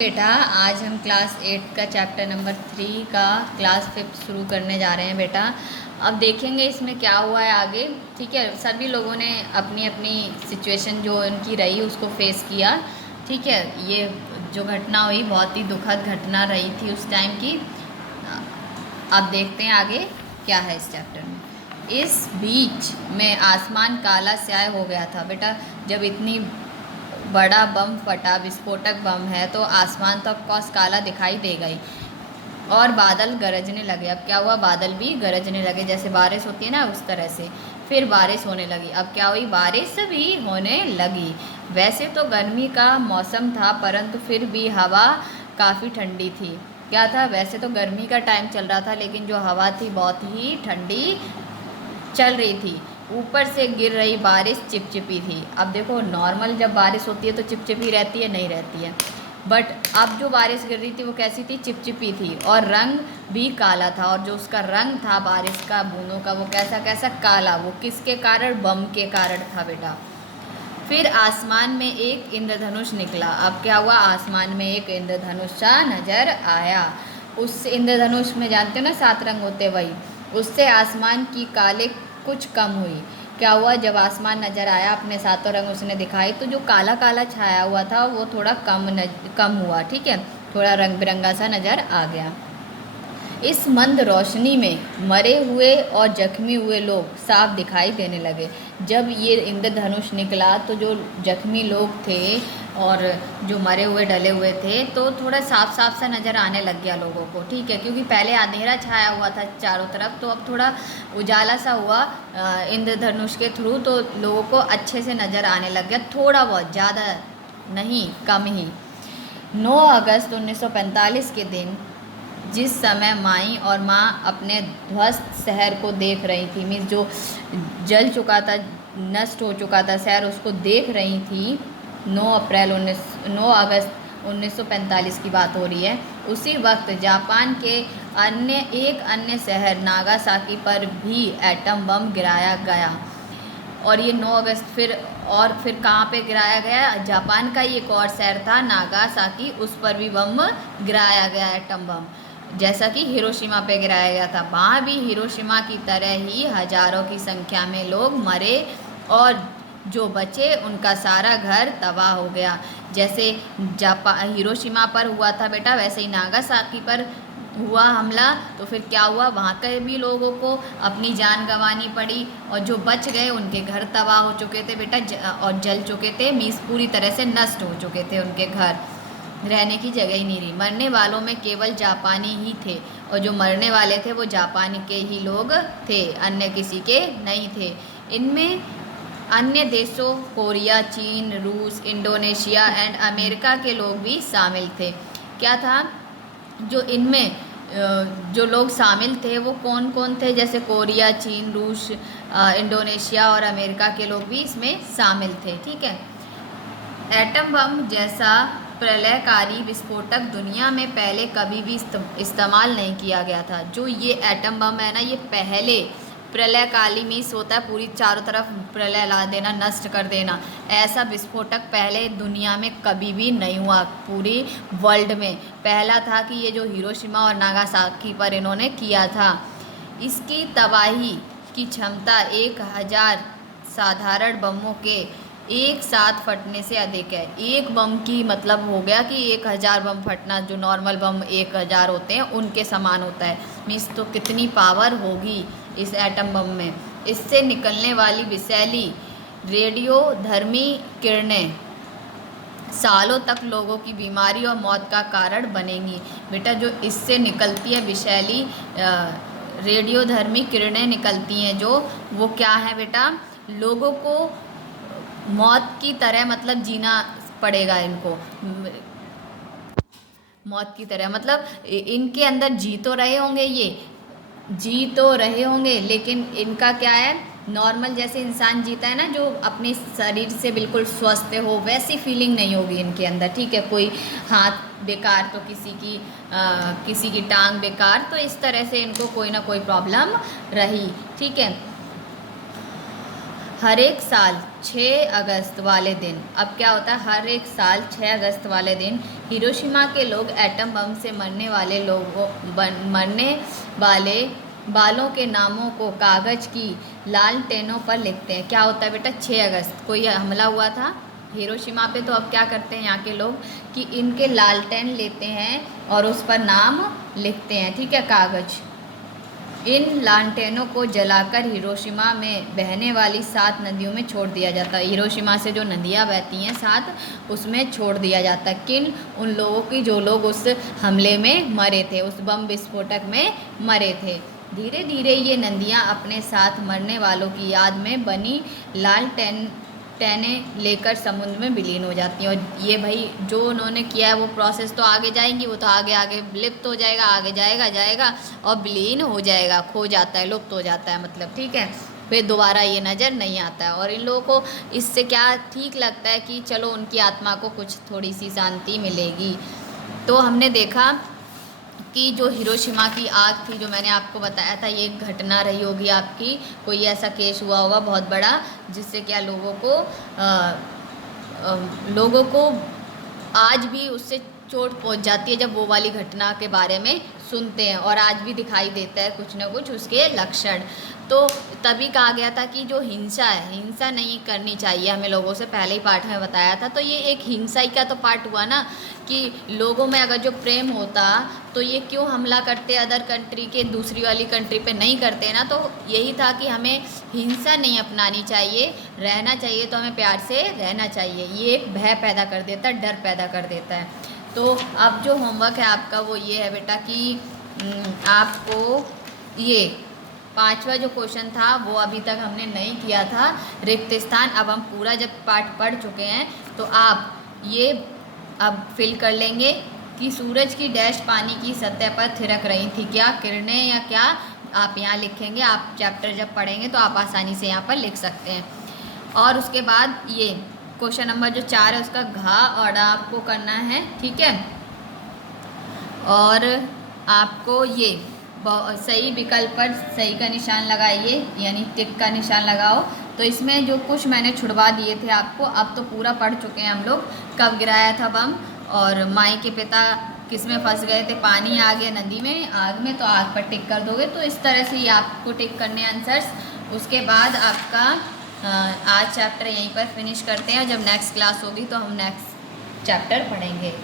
बेटा, आज हम क्लास 8 का चैप्टर नंबर 3 का क्लास 5 शुरू करने जा रहे हैं बेटा। अब देखेंगे इसमें क्या हुआ है आगे। ठीक है, सभी लोगों ने अपनी अपनी सिचुएशन जो उनकी रही उसको फेस किया। ठीक है, ये जो घटना हुई बहुत ही दुखद घटना रही थी उस टाइम की। अब देखते हैं आगे क्या है इस चैप्टर में। इस बीच में आसमान काला स्याह हो गया था बेटा। जब इतनी बड़ा बम फटा, विस्फोटक बम है, तो आसमान तो ऑफकोर्स काला दिखाई देगा ही। और बादल गरजने लगे। अब क्या हुआ, बादल भी गरजने लगे, जैसे बारिश होती है ना उस तरह से। फिर बारिश होने लगी। अब क्या हुई, बारिश भी होने लगी। वैसे तो गर्मी का मौसम था, परंतु फिर भी हवा काफ़ी ठंडी थी। क्या था, वैसे तो गर्मी का टाइम चल रहा था, लेकिन जो हवा थी बहुत ही ठंडी चल रही थी। ऊपर से गिर रही बारिश चिपचिपी थी। अब देखो, नॉर्मल जब बारिश होती है तो चिपचिपी रहती है, नहीं रहती है। बट अब जो बारिश गिर रही थी वो कैसी थी, चिपचिपी थी, और रंग भी काला था। और जो उसका रंग था बारिश का बूंदों का, वो कैसा कैसा काला। वो किसके कारण, बम के कारण था बेटा। फिर आसमान में एक इंद्रधनुष निकला। अब क्या हुआ, आसमान में एक इंद्रधनुष सा नजर आया। उस इंद्रधनुष में जानते हो ना 7 रंग होते, वही। उससे आसमान की काले कुछ कम हुई। क्या हुआ, जब आसमान नजर आया, अपने 7 रंग उसने दिखाई, तो जो काला काला छाया हुआ था वो थोड़ा कम हुआ। ठीक है, थोड़ा रंग बिरंगा सा नजर आ गया। इस मंद रोशनी में मरे हुए और जख्मी हुए लोग साफ दिखाई देने लगे। जब ये इंद्रधनुष निकला तो जो जख्मी लोग थे और जो मरे हुए डले हुए थे, तो थोड़ा साफ साफ सा नज़र आने लग गया लोगों को। ठीक है, क्योंकि पहले अंधेरा छाया हुआ था चारों तरफ, तो अब थोड़ा उजाला सा हुआ इंद्रधनुष के थ्रू, तो लोगों को अच्छे से नज़र आने लग गया। थोड़ा बहुत, ज़्यादा नहीं, कम ही। 9 अगस्त 1945 के दिन, जिस समय माई और माँ अपने ध्वस्त शहर को देख रही थी, मीन्स जो जल चुका था, नष्ट हो चुका था शहर, उसको देख रही थी। 9 अगस्त 1945 की बात हो रही है। उसी वक्त जापान के एक अन्य शहर नागासाकी पर भी एटम बम गिराया गया। और ये 9 अगस्त फिर कहाँ पे गिराया गया, जापान का ही एक और शहर था नागासाकी, उस पर भी बम गिराया गया, एटम बम, जैसा कि हिरोशिमा पे गिराया गया था। वहाँ भी हिरोशिमा की तरह ही हजारों की संख्या में लोग मरे, और जो बचे उनका सारा घर तबाह हो गया। जैसे हिरोशिमा पर हुआ था बेटा, वैसे ही नागासाकी पर हुआ हमला। तो फिर क्या हुआ, वहाँ के भी लोगों को अपनी जान गंवानी पड़ी, और जो बच गए उनके घर तबाह हो चुके थे बेटा, और जल चुके थे, मीन्स पूरी तरह से नष्ट हो चुके थे उनके घर, रहने की जगह ही नहीं रही। मरने वालों में केवल जापानी ही थे, और जो मरने वाले थे वो जापानी के ही लोग थे, अन्य किसी के नहीं थे। इनमें अन्य देशों कोरिया, चीन, रूस, इंडोनेशिया एंड अमेरिका के लोग भी शामिल थे। क्या था, जो इनमें जो लोग शामिल थे वो कौन कौन थे, जैसे कोरिया, चीन, रूस, इंडोनेशिया और अमेरिका के लोग भी इसमें शामिल थे। ठीक है, एटम बम जैसा प्रलयकारी विस्फोटक दुनिया में पहले कभी भी इस्तेमाल नहीं किया गया था। जो ये एटम बम है ना, ये पहले प्रलयकाली मीन्स होता है पूरी चारों तरफ प्रलय ला देना, नष्ट कर देना। ऐसा विस्फोटक पहले दुनिया में कभी भी नहीं हुआ, पूरी वर्ल्ड में पहला था कि ये जो हिरोशिमा और नागासाकी पर इन्होंने किया था। इसकी तबाही की क्षमता 1000 साधारण बमों के एक साथ फटने से अधिक है। एक बम की मतलब हो गया कि 1000 बम फटना, जो नॉर्मल बम 1000 होते हैं उनके समान होता है। मीन्स तो कितनी पावर होगी इस एटम बम में। इससे निकलने वाली विषैली रेडियोधर्मी किरणें सालों तक लोगों की बीमारी और मौत का कारण बनेंगी। बेटा, जो इससे निकलती है विषैली रेडियोधर्मी किरणें निकलती हैं जो, वो क्या है बेटा, लोगों को मौत की तरह मतलब जीना पड़ेगा इनको। मौत की तरह मतलब इनके अंदर जी तो रहे होंगे, ये जी तो रहे होंगे, लेकिन इनका क्या है, नॉर्मल जैसे इंसान जीता है ना, जो अपने शरीर से बिल्कुल स्वस्थ हो, वैसी फीलिंग नहीं होगी इनके अंदर। ठीक है, कोई हाथ बेकार तो किसी की टांग बेकार, तो इस तरह से इनको कोई ना कोई प्रॉब्लम रही। ठीक है, हर एक साल 6 अगस्त वाले दिन, अब क्या होता है, हर एक साल 6 अगस्त वाले दिन हिरोशिमा के लोग एटम बम से मरने वाले बालों के नामों को कागज़ की लालटेनों पर लिखते हैं। क्या होता है बेटा, 6 अगस्त को ये हमला हुआ था हिरोशिमा पे, तो अब क्या करते हैं यहाँ के लोग कि इनके लालटेन लेते हैं और उस पर नाम लिखते हैं, ठीक है, कागज़। इन लालटेनों को जलाकर हिरोशिमा में बहने वाली 7 नदियों में छोड़ दिया जाता है। हिरोशिमा से जो नदियाँ बहती हैं 7, उसमें छोड़ दिया जाता है। किन? उन लोगों की जो लोग उस हमले में मरे थे, उस बम विस्फोटक में मरे थे। धीरे धीरे ये नदियाँ अपने साथ मरने वालों की याद में बनी टैनें लेकर समुद्र में विलीन हो जाती हैं। और ये भाई जो उन्होंने किया है वो प्रोसेस तो आगे जाएंगी, वो तो आगे आगे लिप्त हो जाएगा, आगे जाएगा और विलीन हो जाएगा, खो जाता है, लुप्त हो जाता है, मतलब, ठीक है, फिर दोबारा ये नज़र नहीं आता है। और इन लोगों को इससे क्या ठीक लगता है कि चलो उनकी आत्मा को कुछ थोड़ी सी शांति मिलेगी। तो हमने देखा कि जो हिरोशिमा की आग थी, जो मैंने आपको बताया था, ये एक घटना रही होगी आपकी, कोई ऐसा केस हुआ होगा बहुत बड़ा, जिससे क्या लोगों को आज भी उससे चोट पहुंच जाती है जब वो वाली घटना के बारे में सुनते हैं, और आज भी दिखाई देता है कुछ ना कुछ उसके लक्षण। तो तभी कहा गया था कि जो हिंसा है, हिंसा नहीं करनी चाहिए, हमें लोगों से पहले ही पाठ में बताया था। तो ये एक हिंसा ही का तो पार्ट हुआ ना, कि लोगों में अगर जो प्रेम होता तो ये क्यों हमला करते अदर कंट्री के, दूसरी वाली कंट्री पे नहीं करते ना। तो यही था कि हमें हिंसा नहीं अपनानी चाहिए, रहना चाहिए तो हमें प्यार से रहना चाहिए। ये एक भय पैदा कर देता है, डर पैदा कर देता है। तो अब जो होमवर्क है आपका वो ये है बेटा कि आपको ये 5वां जो क्वेश्चन था वो अभी तक हमने नहीं किया था, रिक्त स्थान। अब हम पूरा जब पाठ पढ़ चुके हैं तो आप ये अब फिल कर लेंगे कि सूरज की डैश पानी की सतह पर थिरक रही थी, क्या किरणें या क्या, आप यहाँ लिखेंगे। आप चैप्टर जब पढ़ेंगे तो आप आसानी से यहाँ पर लिख सकते हैं। और उसके बाद ये क्वेश्चन नंबर जो 4 है उसका घा और डा आपको करना है, ठीक है। और आपको ये सही विकल्प पर सही का निशान लगाइए, यानी टिक का निशान लगाओ। तो इसमें जो कुछ मैंने छुड़वा दिए थे आपको, अब तो पूरा पढ़ चुके हैं हम लोग। कब गिराया था बम, और माई के पिता किस में फंस गए थे, पानी आ गया नदी में, आग में, तो आग पर टिक कर दोगे। तो इस तरह से ही आपको टिक करने आंसर्स। उसके बाद आपका आज चैप्टर यहीं पर फिनिश करते हैं, और जब नेक्स्ट क्लास होगी तो हम नेक्स्ट चैप्टर पढ़ेंगे।